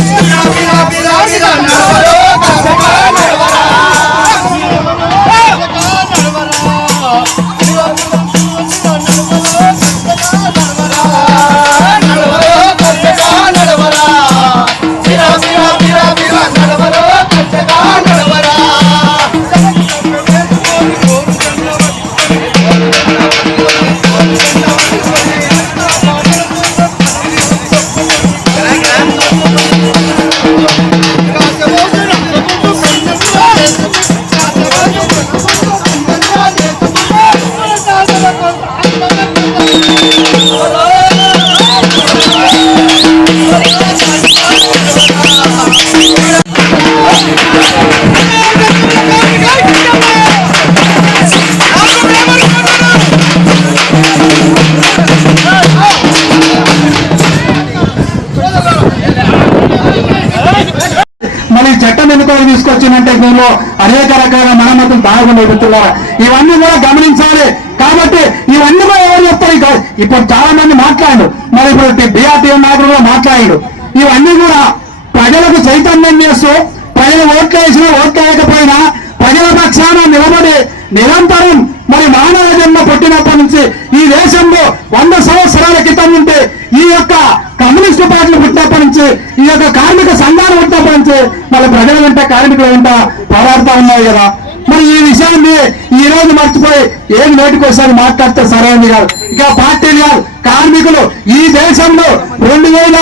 Gracias. తీసుకొచ్చిందంటే మేము అనేక రకాల మరమ్మతులు బాగుండే ఇవన్నీ కూడా గమనించాలి. కాబట్టి ఇవన్నీ కూడా ఎవరు ఇప్పుడు చాలా మంది మాట్లాడు మరి ఇప్పుడు బీఆర్టీఎం నాయకులు కూడా మాట్లాడాడు ఇవన్నీ కూడా ప్రజలకు చైతన్యం చేస్తూ ప్రజలు ఓట్లు వేసినా ఓట్లు వేయకపోయినా ప్రజల పక్షాన నిలబడి నిరంతరం మరి మానవ జన్మ పుట్టినప్పటి నుంచి ఈ దేశంలో వంద సంవత్సరాల క్రితం ఉంటే ఈ యొక్క కమ్యూనిస్టు పార్టీలు పుట్టినప్పటి నుంచి ఈ యొక్క కార్మిక సంఘాలు పుట్టినప్పటి నుంచి మళ్ళీ ప్రజల వెంట కార్మికుల వెంట పోరాడుతూ ఉన్నాయి కదా. విషయాన్ని ఈ రోజు మర్చిపోయి ఏం నోటికి వస్తుంది మాట్లాడితే సరైనది కాదు ఇక పార్టీలు కాదు కార్మికులు ఈ దేశంలో రెండు వేల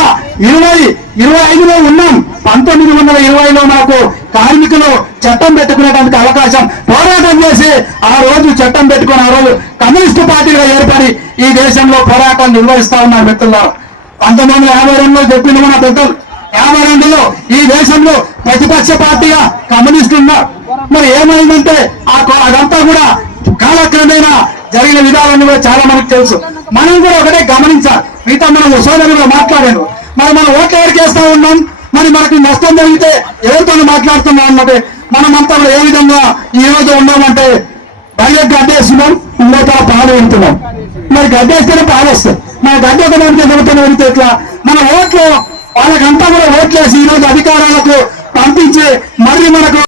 ఇరవై ఇరవై ఐదులో ఉన్నాం. పంతొమ్మిది వందల ఇరవైలో మాకు కార్మికులు చట్టం పెట్టుకునేటువంటి అవకాశం పోరాటం చేసి ఆ రోజు చట్టం పెట్టుకుని ఆ రోజు కమ్యూనిస్టు పార్టీగా ఏర్పడి ఈ దేశంలో పోరాటాలు నిర్వహిస్తా ఉన్నారు మిత్రులారు. పంతొమ్మిది వందల యాభై రెండులో చెప్పింది మన పెద్దలు. యాభై రెండులో ఈ దేశంలో ప్రతిపక్ష పార్టీగా కమ్యూనిస్టులు ఉన్నారు. మరి ఏమైందంటే ఆ అదంతా కూడా కాలక్రమేణా జరిగిన విధానాన్ని కూడా చాలా మనకు తెలుసు. మనం కూడా ఒకటే గమనించాలి. మిగతా మనం సోదరులు మాట్లాడాను. మరి మనం ఓట్లు ఎవరికేస్తా ఉన్నాం? మరి మనకి నష్టం జరిగితే ఎవరితో మాట్లాడుతున్నాం అన్నది మనం అంతా ఏ విధంగా ఈ రోజు ఉన్నామంటే బయట గడ్డేస్తున్నాం లోపల పాలు వెళ్తున్నాం మరి గడ్డేస్తేనే పాలు వస్తాయి. మన గడ్డ ఎవరితో వెళితే ఎట్లా? మన ఓట్లు వాళ్ళకంతా కూడా ఓట్లేసి ఈ రోజు అధికారాలకు పంపించి మళ్ళీ మనకు